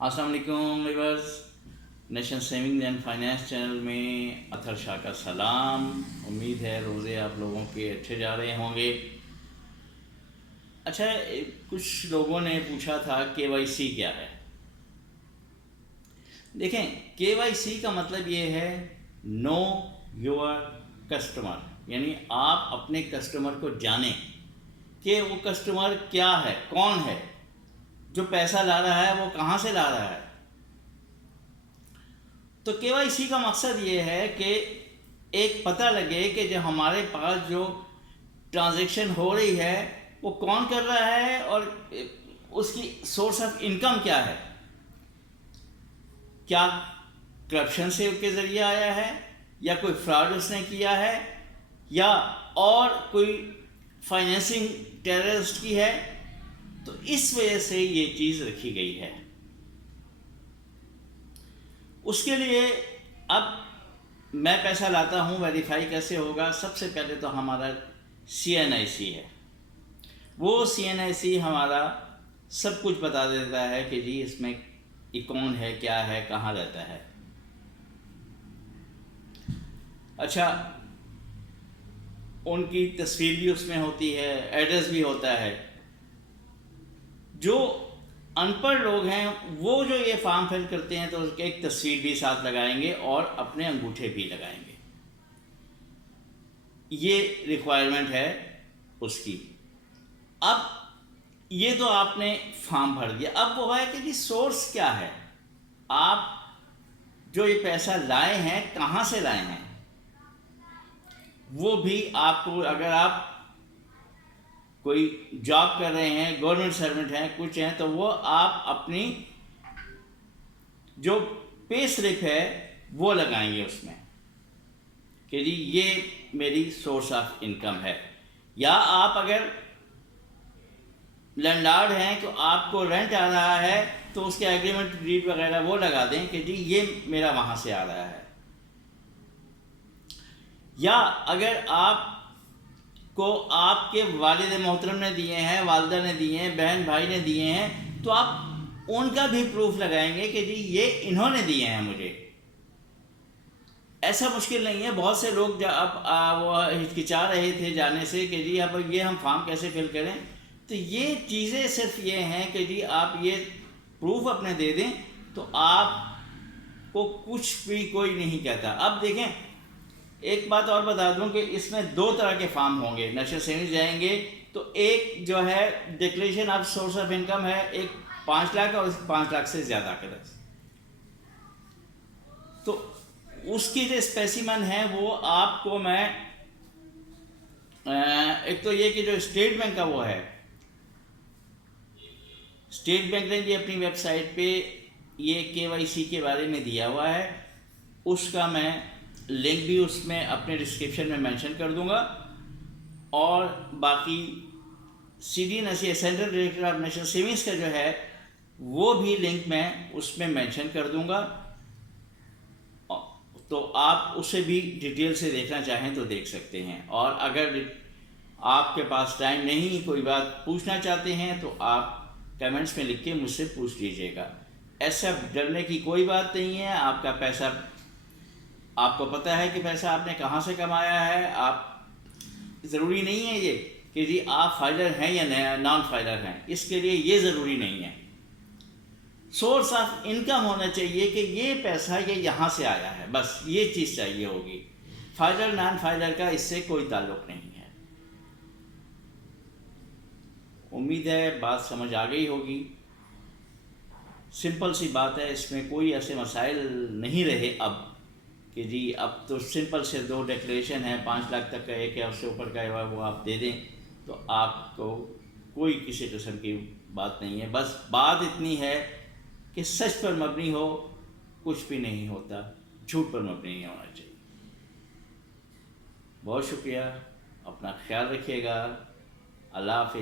अस्सलाम वालेकुम viewers, nation savings and finance channel में अतहर शाह का सलाम। उम्मीद है रोज़े आप लोगों के अच्छे जा रहे होंगे। अच्छा, कुछ लोगों ने पूछा था KYC क्या है। देखें, KYC का मतलब ये है नो योर कस्टमर, यानी आप अपने कस्टमर को जानें कि वो कस्टमर क्या है, कौन है, जो पैसा ला रहा है वो कहाँ से ला रहा है। तो KYC का मकसद ये है कि एक पता लगे कि जो हमारे पास जो ट्रांजैक्शन हो रही है वो कौन कर रहा है और उसकी सोर्स ऑफ इनकम क्या है। क्या करप्शन से के ज़रिए आया है, या कोई फ्रॉड उसने किया है, या और कोई फाइनेंसिंग टेररिस्ट की है। तो इस वजह से ये चीज़ रखी गई है। उसके लिए अब मैं पैसा लाता हूँ, वेरीफाई कैसे होगा। सबसे पहले तो हमारा CNIC है। वो CNIC हमारा सब कुछ बता देता है कि जी इसमें ये कौन है, क्या है, कहाँ रहता है। अच्छा, उनकी तस्वीर भी उसमें होती है, एड्रेस भी होता है। जो अनपढ़ लोग हैं वो जो ये फॉर्म फिल करते हैं तो उसके एक तस्वीर भी साथ लगाएंगे और अपने अंगूठे भी लगाएंगे। ये रिक्वायरमेंट है उसकी। अब ये तो आपने फॉर्म भर दिया। अब वो है कि जी सोर्स क्या है, आप जो ये पैसा लाए हैं कहाँ से लाए हैं। वो भी आपको, अगर आप कोई जॉब कर रहे हैं, गवर्नमेंट सर्वेंट हैं, कुछ हैं, तो वो आप अपनी जो पे स्लिप है वो लगाएंगे उसमें कि जी ये मेरी सोर्स ऑफ इनकम है। या आप अगर लैंडलॉर्ड हैं तो आपको रेंट आ रहा है तो उसके एग्रीमेंट डीड वगैरह वो लगा दें कि जी ये मेरा वहाँ से आ रहा है। या अगर आप को आपके वालिद मोहतरम ने दिए हैं, वालदा ने दिए हैं, बहन भाई ने दिए हैं, तो आप उनका भी प्रूफ लगाएंगे कि जी ये इन्होंने दिए हैं मुझे। ऐसा मुश्किल नहीं है। बहुत से लोग अब वो हिचकिचा रहे थे जाने से कि जी अब ये हम फॉर्म कैसे फिल करें। तो ये चीज़ें सिर्फ ये हैं कि जी आप ये प्रूफ अपने दे दें तो आपको कुछ भी कोई नहीं कहता। अब देखें, एक बात और बता दूं कि इसमें दो तरह के फॉर्म होंगे। नेशनल सेविंग्स जाएंगे तो एक जो है declaration of source of income है, एक 5 लाख और 5 लाख से ज़्यादा का। तो उसकी जो स्पेसिमन है वो आपको मैं एक तो ये कि जो स्टेट बैंक का वो है, स्टेट बैंक ने भी अपनी वेबसाइट पे ये KYC के बारे में दिया हुआ है। उसका मैं लिंक भी उसमें अपने डिस्क्रिप्शन में मेंशन कर दूंगा। और बाकी CDNSE central director of national savings का जो है वो भी लिंक मैं उसमें मेंशन कर दूंगा। तो आप उसे भी डिटेल से देखना चाहें तो देख सकते हैं। और अगर आपके पास टाइम नहीं, कोई बात पूछना चाहते हैं, तो आप कमेंट्स में लिख के मुझसे पूछ लीजिएगा। ऐसा डरने की कोई बात नहीं है। आपका पैसा, आपको पता है कि पैसा आपने कहाँ से कमाया है। आप, ज़रूरी नहीं है ये कि जी आप फाइलर हैं या नॉन फाइलर हैं, इसके लिए ये ज़रूरी नहीं है। सोर्स ऑफ इनकम होना चाहिए कि ये पैसा ये यहाँ से आया है, बस ये चीज़ चाहिए होगी। फाइलर नॉन फाइलर का इससे कोई ताल्लुक़ नहीं है। उम्मीद है बात समझ आ गई होगी। सिंपल सी बात है, इसमें कोई ऐसे मसाइल नहीं रहे अब कि जी अब तो सिंपल से 2 डिक्लेरेशन है, 5 लाख तक का एक है, उससे ऊपर का है वो आप दे दें तो आपको कोई किसी किस्म की बात नहीं है। बस बात इतनी है कि सच पर मबनी हो, कुछ भी नहीं होता, झूठ पर मबनी नहीं होना चाहिए। बहुत शुक्रिया, अपना ख्याल रखिएगा। अल्लाह हाफ़िज़।